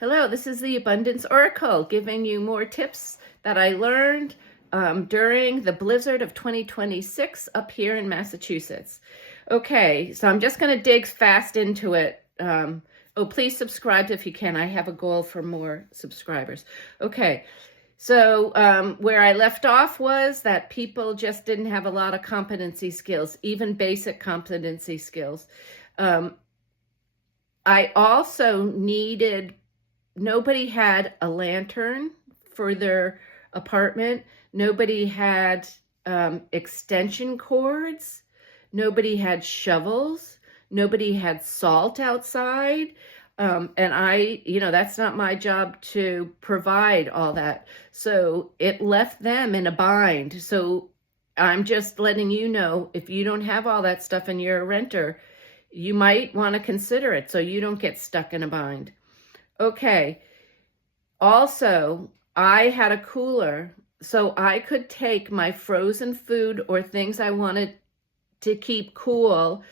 Hello, this is the Abundance Oracle giving you more tips that I learned during the blizzard of 2026 up here in Massachusetts. Okay, so I'm just going to dig fast into it. Please subscribe if you can. I have a goal for more subscribers. Okay, so where I left off was that people just didn't have a lot of competency skills, even basic competency skills. I also needed nobody had a lantern for their apartment. Nobody had extension cords. Nobody had shovels. Nobody had salt outside. And that's not my job to provide all that. So it left them in a bind. So I'm just letting you know, if you don't have all that stuff and you're a renter, you might want to consider it so you don't get stuck in a bind. Okay. Also, I had a cooler so I could take my frozen food or things I wanted to keep cool.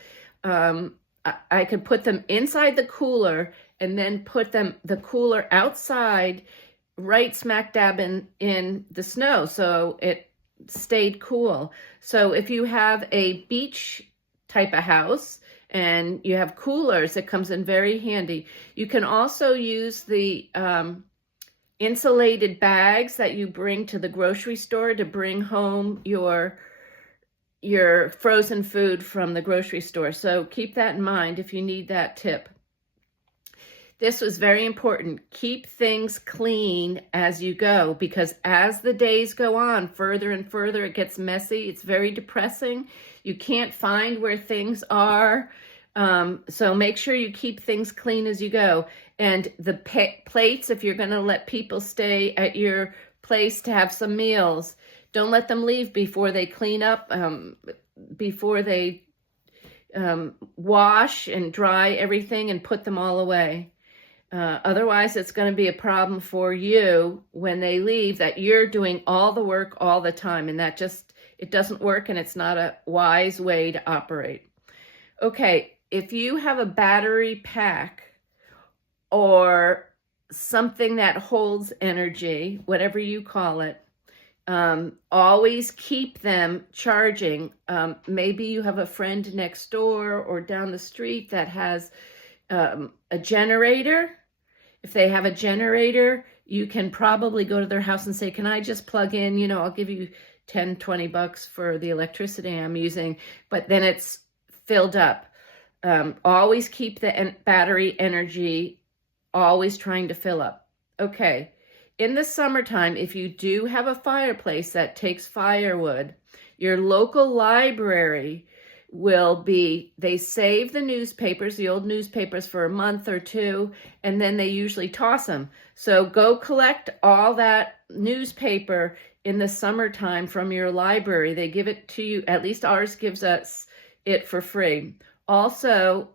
I could put them inside the cooler and then put the cooler outside, right smack dab in the snow, so it stayed cool. So if you have a beach type of house and you have coolers, it comes in very handy. You can also use the insulated bags that you bring to the grocery store to bring home your frozen food from the grocery store. So keep that in mind if you need that tip. This was very important. Keep things clean as you go, because as the days go on, further and further, it gets messy. It's very depressing. You can't find where things are. So make sure you keep things clean as you go. And the plates, if you're going to let people stay at your place to have some meals, don't let them leave before they clean up, before they wash and dry everything and put them all away. Otherwise, it's going to be a problem for you when they leave, that you're doing all the work all the time, and that it doesn't work, and it's not a wise way to operate. Okay, if you have a battery pack or something that holds energy, whatever you call it, always keep them charging. Maybe you have a friend next door or down the street that has a generator. If they have a generator, you can probably go to their house and say, can I just plug in, I'll give you 10, 20 bucks for the electricity I'm using, but then it's filled up. Always keep the battery energy, always trying to fill up. Okay. In the summertime, if you do have a fireplace that takes firewood, your local library they save the newspapers, the old newspapers, for a month or two, and then they usually toss them. So go collect all that newspaper in the summertime from your library. They give it to you, at least ours gives us it for free. Also,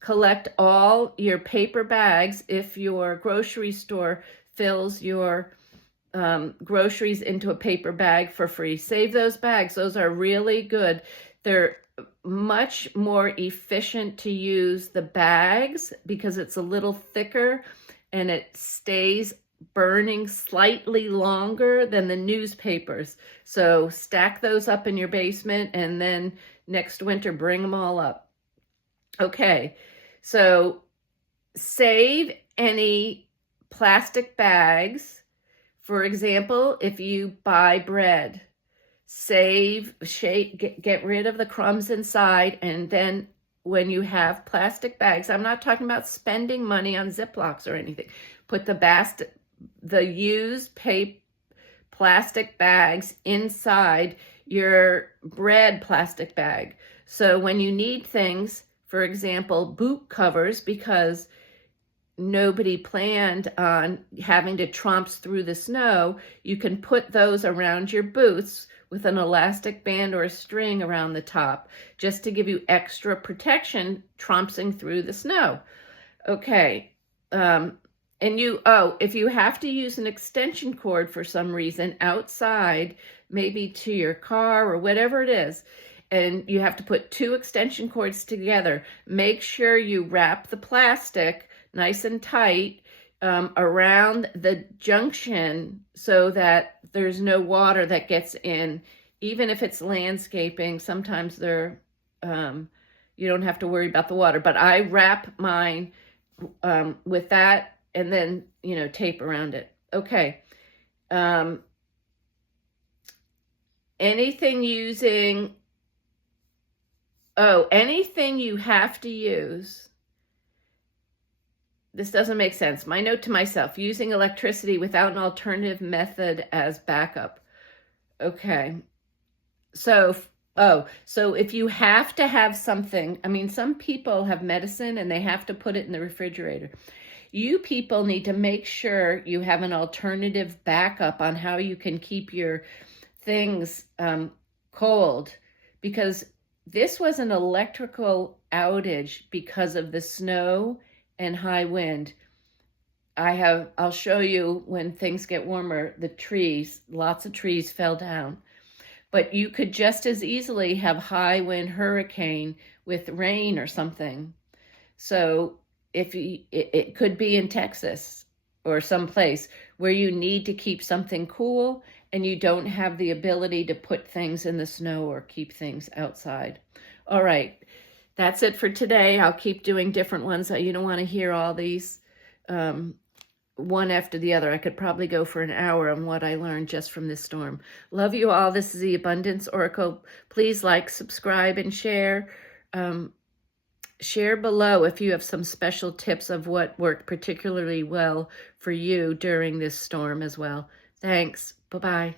collect all your paper bags if your grocery store fills your groceries into a paper bag for free. Save those bags. Those are really good. They're much more efficient to use the bags because it's a little thicker and it stays burning slightly longer than the newspapers. So stack those up in your basement, and then next winter bring them all up. Okay, so save any plastic bags. For example, if you buy bread, get rid of the crumbs inside, and then when you have plastic bags, I'm not talking about spending money on Ziplocs or anything, put the used plastic bags inside your bread plastic bag. So when you need things, for example, boot covers, because nobody planned on having to tromp through the snow, you can put those around your boots with an elastic band or a string around the top, just to give you extra protection tromping through the snow. Okay. If you have to use an extension cord for some reason outside, maybe to your car or whatever it is, and you have to put two extension cords together, make sure you wrap the plastic nice and tight around the junction so that there's no water that gets in. Even if it's landscaping, sometimes you don't have to worry about the water. But I wrap mine with that and then, tape around it. Okay. Anything you have to use. This doesn't make sense. My note to myself, using electricity without an alternative method as backup. Okay. So if you have to have something, some people have medicine and they have to put it in the refrigerator. You people need to make sure you have an alternative backup on how you can keep your things cold, because this was an electrical outage because of the snow and high wind. I'll show you when things get warmer, lots of trees fell down. But you could just as easily have high wind hurricane with rain or something. So it could be in Texas or someplace where you need to keep something cool and you don't have the ability to put things in the snow or keep things outside. All right, that's it for today. I'll keep doing different ones. You don't want to hear all these one after the other. I could probably go for an hour on what I learned just from this storm. Love you all. This is the Abundance Oracle. Please like, subscribe, and share. Share below if you have some special tips of what worked particularly well for you during this storm as well. Thanks. Bye-bye.